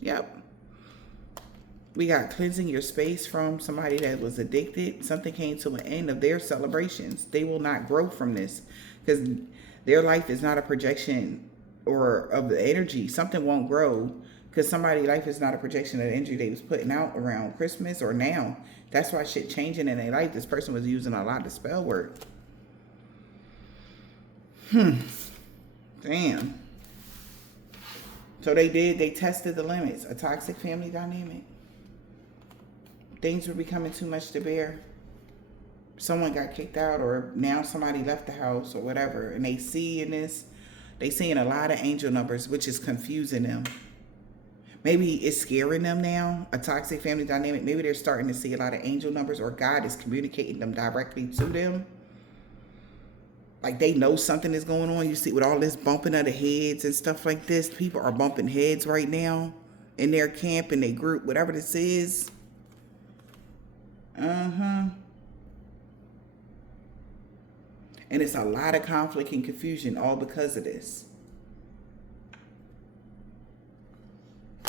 Yep. We got cleansing your space from somebody that was addicted. Something came to an end of their celebrations. They will not grow from this because their life is not a projection or of the energy. Something won't grow because somebody's life is not a projection of the energy they was putting out around Christmas or now. That's why shit changing in their life. This person was using a lot of spell work. Damn. So they tested the limits. A toxic family dynamic. Things were becoming too much to bear. Someone got kicked out, or now somebody left the house or whatever. And they seeing a lot of angel numbers, which is confusing them. Maybe it's scaring them now, a toxic family dynamic. Maybe they're starting to see a lot of angel numbers, or God is communicating them directly to them. Like they know something is going on. You see with all this bumping of the heads and stuff like this. People are bumping heads right now in their camp, in their group, whatever this is. And it's a lot of conflict and confusion all because of this.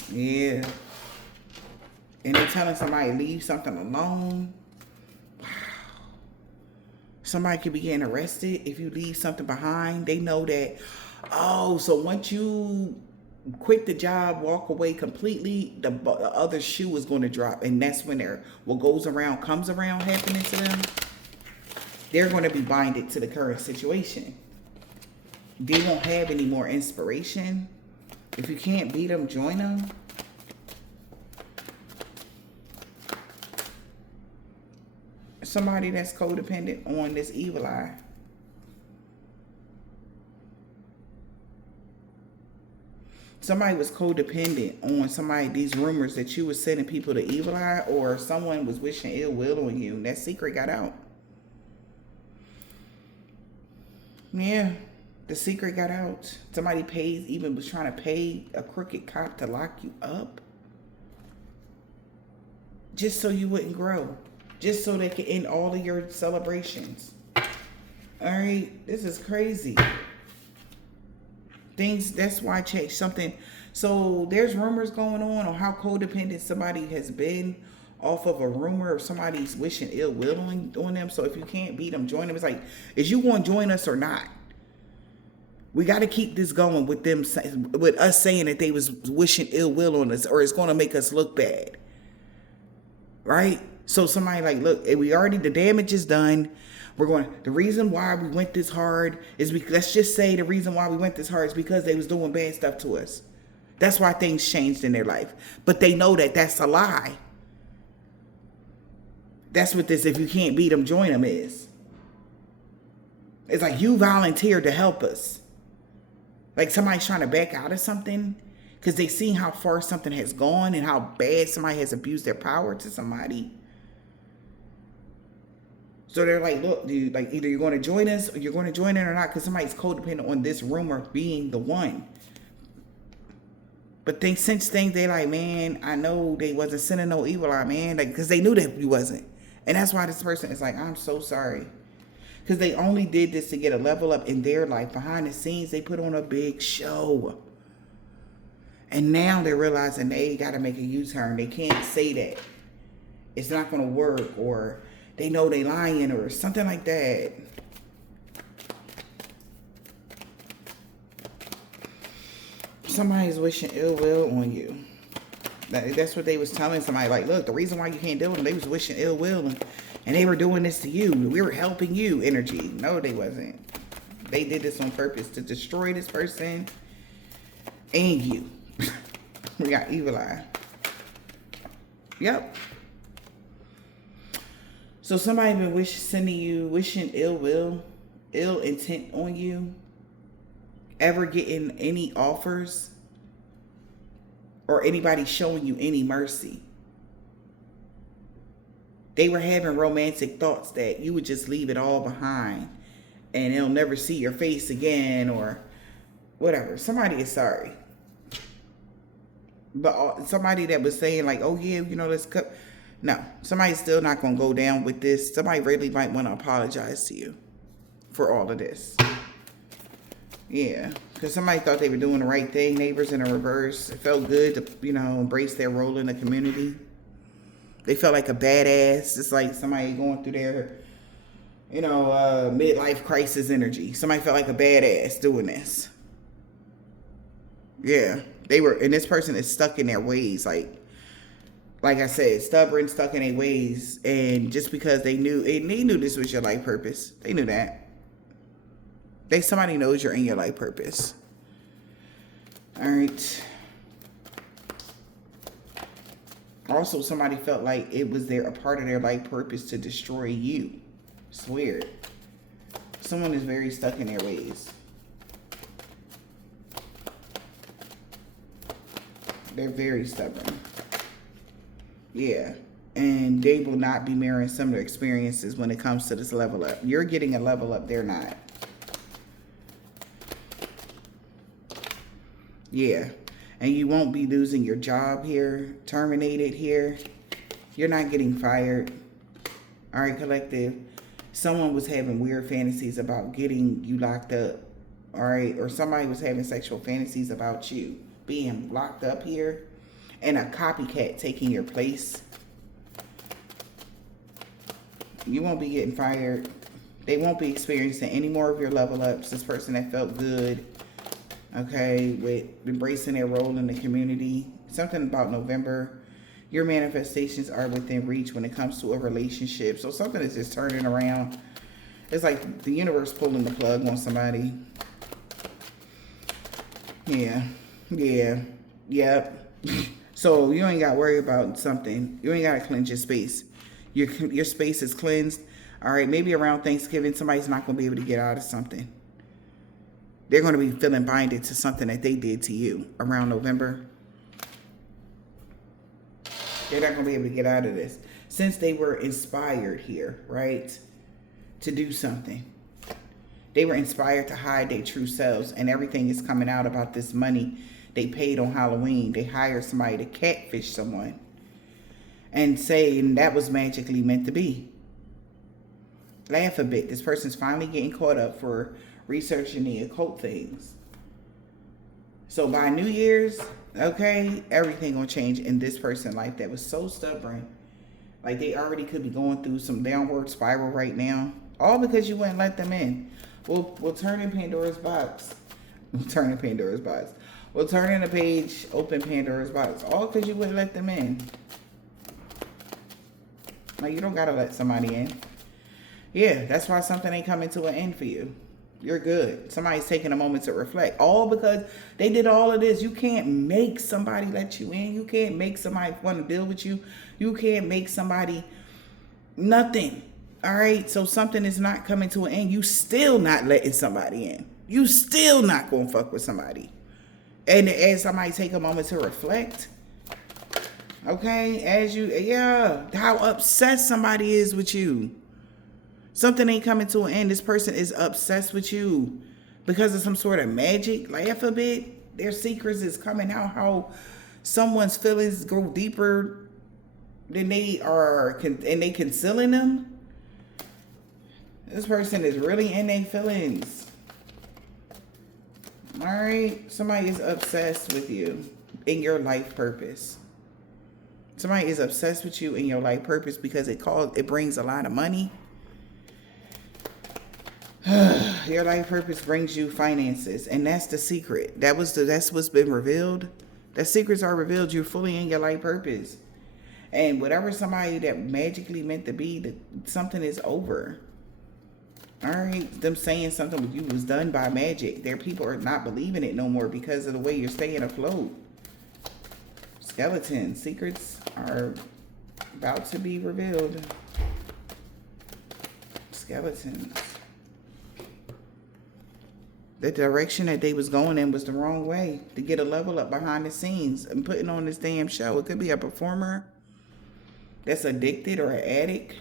Yeah. And they're telling somebody leave something alone. Wow. Somebody could be getting arrested if you leave something behind. They know that, so once you quit the job, walk away completely, the other shoe is going to drop. And that's when what goes around comes around happening to them. They're going to be binded to the current situation. They won't have any more inspiration. If you can't beat them, join them. Somebody that's codependent on this evil eye. Somebody was codependent on these rumors that you were sending people to evil eye, or someone was wishing ill will on you. That secret got out. Yeah, the secret got out. Somebody was trying to pay a crooked cop to lock you up. Just so you wouldn't grow. Just so they could end all of your celebrations. All right, this is crazy. That's why I checked something. So there's rumors going on how codependent somebody has been off of a rumor of somebody's wishing ill will on them. So if you can't beat them, join them. It's like, is you going to join us or not? We got to keep this going with us saying that they was wishing ill will on us, or it's going to make us look bad. Right? So somebody like, look, the damage is done. The reason why we went this hard is because, let's just say the reason why we went this hard is because they was doing bad stuff to us. That's why things changed in their life. But they know that that's a lie. That's what this, if you can't beat them, join them is. It's like you volunteered to help us. Like somebody's trying to back out of something because they seen how far something has gone and how bad somebody has abused their power to somebody. So they're like, look, dude, like either you're going to join us or you're going to join it or not, because somebody's codependent on this rumor being the one. But they like, man, I know they wasn't sending no evil eye, man, like because they knew that you wasn't. And that's why this person is like, I'm so sorry. Because they only did this to get a level up in their life. Behind the scenes, they put on a big show. And now they're realizing they got to make a U-turn. They can't say that. It's not going to work, or they know they lying or something like that. Somebody's wishing ill will on you. That's what they was telling somebody. Like, look, the reason why you can't deal with them, they was wishing ill will and they were doing this to you. We were helping you energy. No, they wasn't. They did this on purpose to destroy this person and you. We got evil eye. Yep. So somebody been wishing ill will, ill intent on you. Ever getting any offers or anybody showing you any mercy. They were having romantic thoughts that you would just leave it all behind and they'll never see your face again or whatever. Somebody is sorry. But somebody that was saying like, oh yeah, you know, let's cut. No, somebody's still not going to go down with this. Somebody really might want to apologize to you for all of this. Yeah, because somebody thought they were doing the right thing. Neighbors in a reverse. It felt good to, you know, embrace their role in the community. They felt like a badass. It's like somebody going through their, you know, midlife crisis energy. Somebody felt like a badass doing this. Yeah, they were, and this person is stuck in their ways. Like I said, stubborn, stuck in their ways. And just because they knew this was your life purpose. They knew that. Somebody knows you're in your life purpose. All right. Also, somebody felt like it was a part of their life purpose to destroy you. It's weird. Someone is very stuck in their ways. They're very stubborn. Yeah. And they will not be mirroring similar experiences when it comes to this level up. You're getting a level up. They're not. Yeah. And you won't be losing your job here, terminated here. You're not getting fired. All right, collective. Someone was having weird fantasies about getting you locked up. All right. Or somebody was having sexual fantasies about you being locked up here and a copycat taking your place. You won't be getting fired. They won't be experiencing any more of your level ups. This person that felt good. Okay, with embracing their role in the community. Something about November. Your manifestations are within reach when it comes to a relationship. So something is just turning around. It's like the universe pulling the plug on somebody. Yeah. Yeah. Yep. So you ain't got to worry about something. You ain't got to cleanse your space. Your space is cleansed. All right, maybe around Thanksgiving, somebody's not going to be able to get out of something. They're going to be feeling binded to something that they did to you around November. They're not going to be able to get out of this. Since they were inspired here, right, to do something. They were inspired to hide their true selves. And everything is coming out about this money they paid on Halloween. They hired somebody to catfish someone. And saying that was magically meant to be. Laugh a bit. This person's finally getting caught up for researching the occult things. So by New Year's, okay, everything gonna change in this person's life that was so stubborn. Like they already could be going through some downward spiral right now. All because you wouldn't let them in. We'll turn in Pandora's box. We'll turn in Pandora's box. We'll turn in a page, open Pandora's box. All because you wouldn't let them in. Like you don't gotta let somebody in. Yeah, that's why something ain't coming to an end for you. You're good. Somebody's taking a moment to reflect. All because they did all of this. You can't make somebody let you in. You can't make somebody want to deal with you. You can't make somebody nothing. All right? So something is not coming to an end. You still not letting somebody in. You still not going to fuck with somebody. And as somebody take a moment to reflect, okay, how obsessed somebody is with you. Something ain't coming to an end. This person is obsessed with you because of some sort of magic. Laugh a bit. Their secrets is coming out. How someone's feelings go deeper than they are, and they concealing them. This person is really in their feelings. All right. Somebody is obsessed with you in your life purpose. Somebody is obsessed with you and your life purpose because it brings a lot of money. Your life purpose brings you finances, and that's the secret. That's what's been revealed. The secrets are revealed. You're fully in your life purpose, and whatever somebody that magically meant to be, something is over. All right, them saying something with you was done by magic. Their people are not believing it no more because of the way you're staying afloat. Skeletons, secrets are about to be revealed. Skeletons. The direction that they was going in was the wrong way to get a level up behind the scenes and putting on this damn show. It could be a performer that's addicted or an addict.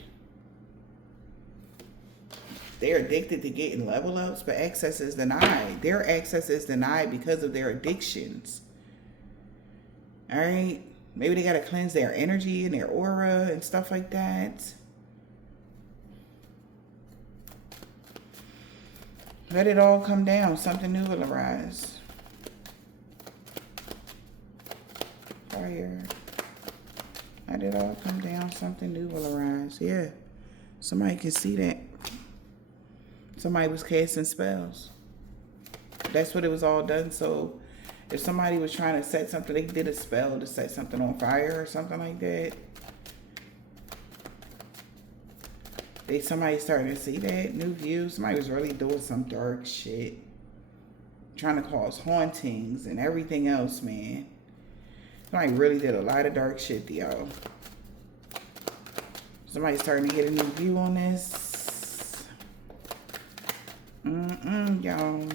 They're addicted to getting level ups, but access is denied. Their access is denied because of their addictions. All right? Maybe they got to cleanse their energy and their aura and stuff like that. Let it all come down. Something new will arise. Fire. Let it all come down. Something new will arise. Yeah. Somebody can see that. Somebody was casting spells. That's what it was all done. So if somebody was trying to set something, they did a spell to set something on fire or something like that. Somebody starting to see that new view. Somebody was really doing some dark shit, trying to cause hauntings and everything else, man. Somebody really did a lot of dark shit to y'all. Somebody's starting to get a new view on this. Y'all.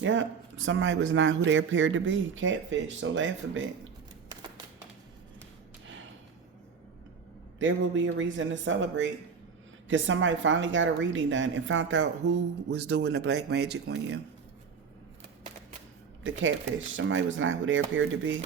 Yep. Somebody was not who they appeared to be. Catfish. So laugh a bit. There will be a reason to celebrate. Because somebody finally got a reading done and found out who was doing the black magic on you. The catfish. Somebody was not who they appeared to be.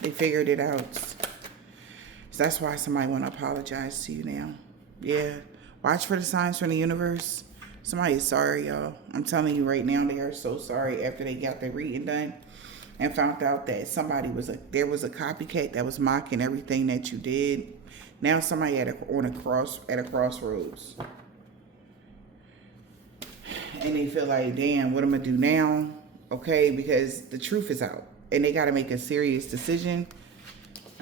They figured it out. So that's why somebody want to apologize to you now. Yeah. Watch for the signs from the universe. Somebody's sorry, y'all. I'm telling you right now, they are so sorry after they got their reading done and found out that there was a copycat that was mocking everything that you did. Now somebody at a crossroads. And they feel like, damn, what am I gonna do now? Okay, because the truth is out. And they gotta make a serious decision.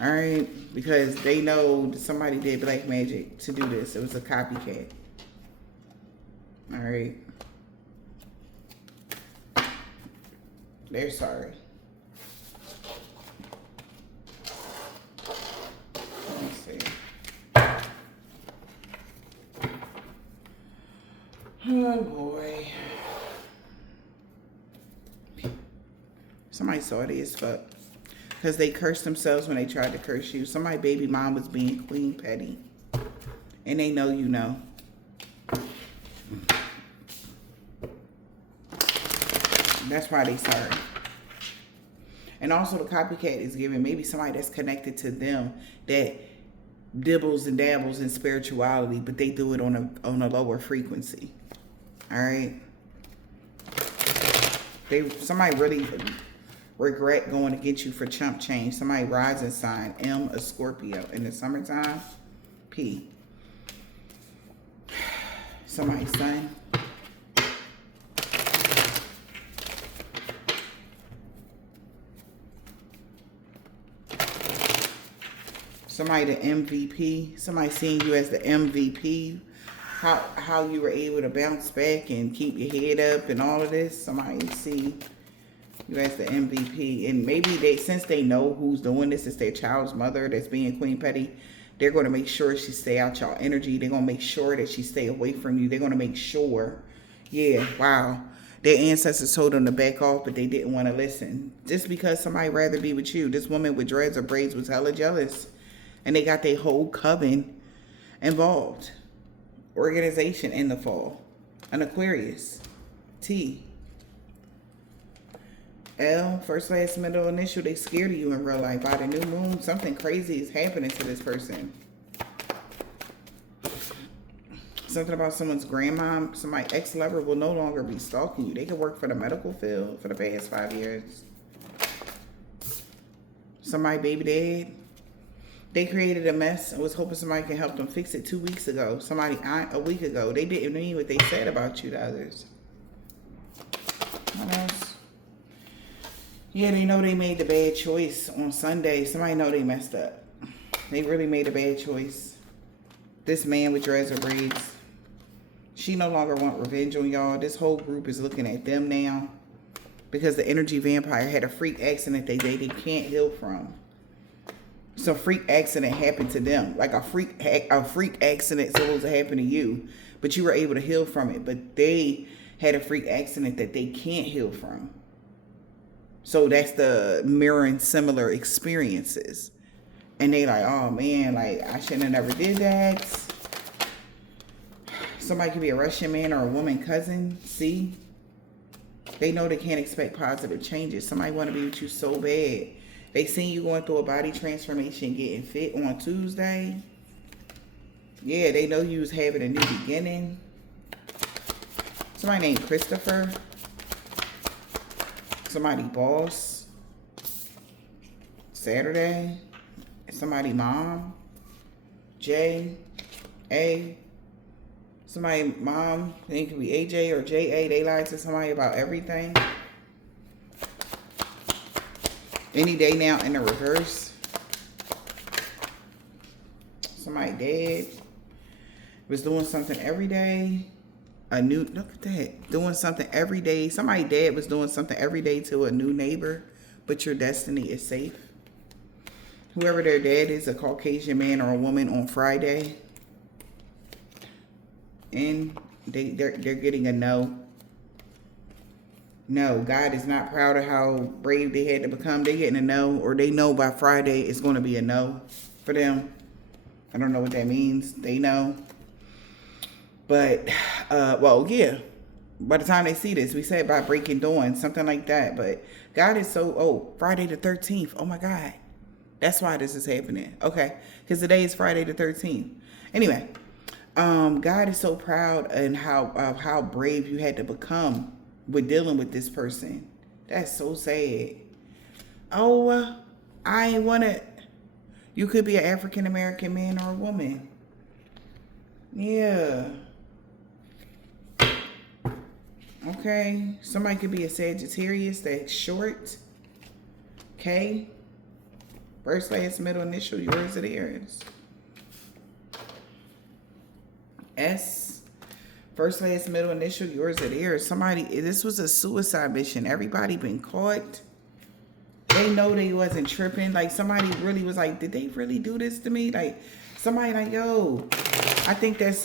All right, because they know that somebody did black magic to do this. It was a copycat. All right. They're sorry. Let me see. Oh boy. Somebody salty as fuck. Because they cursed themselves when they tried to curse you. Somebody baby mom was being queen petty. And they know you know. That's why they sorry. And also the copycat is giving maybe somebody that's connected to them that dibbles and dabbles in spirituality, but they do it on a lower frequency. All right. Somebody really regret going to get you for chump change. Somebody rising sign, M, a Scorpio. In the summertime, P. Somebody's son. Somebody the MVP. Somebody seeing you as the MVP. How you were able to bounce back and keep your head up and all of this. Somebody see you as the MVP. And maybe since they know who's doing this, it's their child's mother that's being Queen Petty, they're going to make sure she stay out y'all energy. They're going to make sure that she stay away from you. They're going to make sure. Yeah, wow. Their ancestors told them to back off, but they didn't want to listen. Just because somebody rather be with you. This woman with dreads or braids was hella jealous. And they got their whole coven involved. Organization in the fall. An Aquarius. T. L. First, last, middle, initial. They scared of you in real life. By the new moon, something crazy is happening to this person. Something about someone's grandma. Somebody's ex-lover will no longer be stalking you. They could work for the medical field for the past 5 years. Somebody baby dad. They created a mess and was hoping somebody can help them fix it 2 weeks ago. Somebody a week ago. They didn't mean what they said about you to others. What else? Yeah, they know they made the bad choice on Sunday. Somebody know they messed up. They really made a bad choice. This man with dreads or braids. She no longer want revenge on y'all. This whole group is looking at them now. Because the energy vampire had a freak accident they can't heal from. Some freak accident happened to them. Like a freak accident supposed to happen to you. But you were able to heal from it. But they had a freak accident that they can't heal from. So that's the mirroring similar experiences. And they like, oh man, like I shouldn't have never did that. Somebody could be a Russian man or a woman cousin. See? They know they can't expect positive changes. Somebody want to be with you so bad. They seen you going through a body transformation, getting fit on Tuesday. Yeah, they know you was having a new beginning. Somebody named Christopher. Somebody boss. Saturday. Somebody mom. J. A. Somebody mom. It could be AJ or JA. They lied to somebody about everything. Any day now in the reverse. Somebody dead. Was doing something every day. Look at that. Doing something every day. Somebody dead was doing something every day to a new neighbor. But your destiny is safe. Whoever their dad is, a Caucasian man or a woman on Friday. And they're getting a no. No, God is not proud of how brave they had to become. They're getting a no, or they know by Friday it's going to be a no for them. I don't know what that means. They know. But, well, yeah. By the time they see this, we said by breaking dawn, something like that. But God is so, Friday the 13th. Oh, my God. That's why this is happening. Okay. Because today is Friday the 13th. Anyway, God is so proud of how brave you had to become with dealing with this person. That's so sad. Oh, I ain't want to. You could be an African American man or a woman. Yeah. Okay. Somebody could be a Sagittarius that's short. K. First, last, middle, initial, yours or theirs. S. First, last, middle, initial, yours or theirs. Somebody, this was a suicide mission. Everybody been caught. They know they wasn't tripping. Like, somebody really was like, did they really do this to me? Like, somebody like, yo, I think it's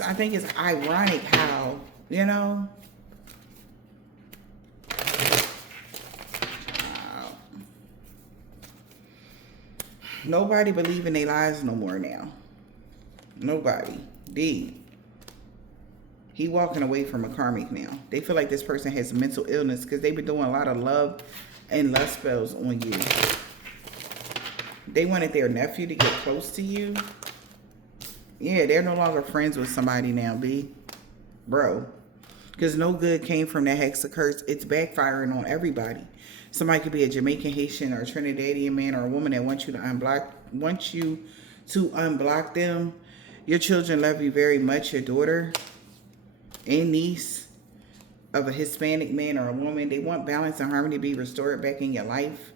ironic how, you know. Nobody believe in their lies no more now. Nobody. D. He walking away from a karmic now. They feel like this person has mental illness because they've been doing a lot of love and lust spells on you. They wanted their nephew to get close to you. Yeah, they're no longer friends with somebody now, B. Bro. Because no good came from that hex of curse. It's backfiring on everybody. Somebody could be a Jamaican, Haitian, or Trinidadian man or a woman that wants you to unblock them. Your children love you very much. Your daughter and niece of a Hispanic man or a woman. They want balance and harmony to be restored back in your life.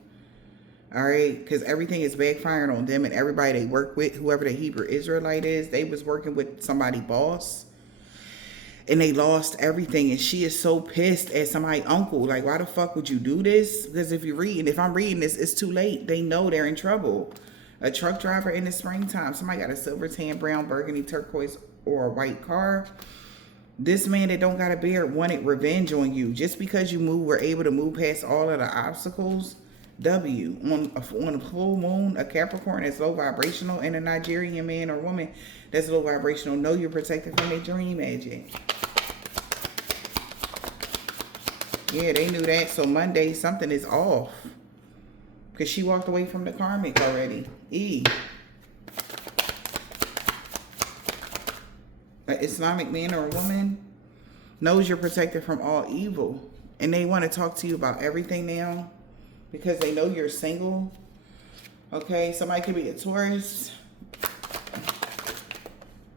All right? Because everything is backfiring on them and everybody they work with, whoever the Hebrew Israelite is. They was working with somebody boss. And they lost everything. And she is so pissed at somebody's uncle. Like, why the fuck would you do this? Because if I'm reading this, it's too late. They know they're in trouble. A truck driver in the springtime. Somebody got a silver, tan, brown, burgundy, turquoise, or a white car. This man that don't got a beard wanted revenge on you. Just because you were able to move past all of the obstacles. W. On a full moon, a Capricorn that's low vibrational, and a Nigerian man or woman that's low vibrational. Know you're protected from their dream magic. Yeah, they knew that. So Monday, something is off. Because she walked away from the karmic already. E. An Islamic man or a woman knows you're protected from all evil. And they want to talk to you about everything now. Because they know you're single. Okay, somebody could be a Taurus,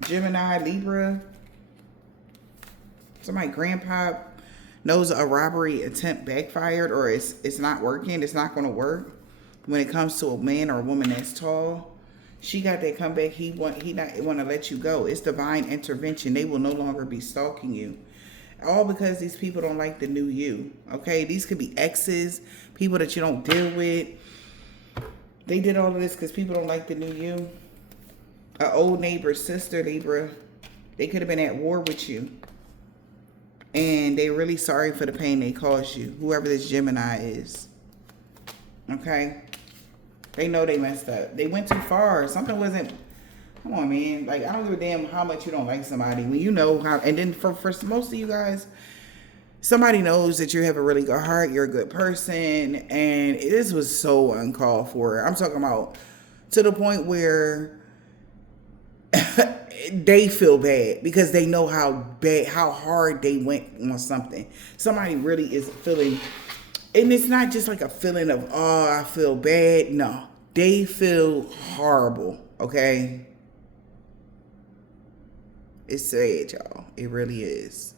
Gemini, Libra. Somebody grandpa knows a robbery attempt backfired, or it's not working. It's not going to work when it comes to a man or a woman that's tall. She got that comeback. He want to let you go. It's divine intervention. They will no longer be stalking you. All because these people don't like the new you. Okay, these could be exes, people that you don't deal with. They did all of this because people don't like the new you. An old neighbor, sister, Libra. They could have been at war with you. And they're really sorry for the pain they caused you. Whoever this Gemini is. Okay? They know they messed up. They went too far. Something wasn't... Come on, man. Like, I don't give a damn how much you don't like somebody. When you know how... And then for most of you guys, somebody knows that you have a really good heart. You're a good person. And this was so uncalled for. I'm talking about to the point where... they feel bad because they know how hard they went on something. Somebody really is feeling, and it's not just like a feeling of, oh, I feel bad. No, they feel horrible. Okay. It's sad, y'all. It really is.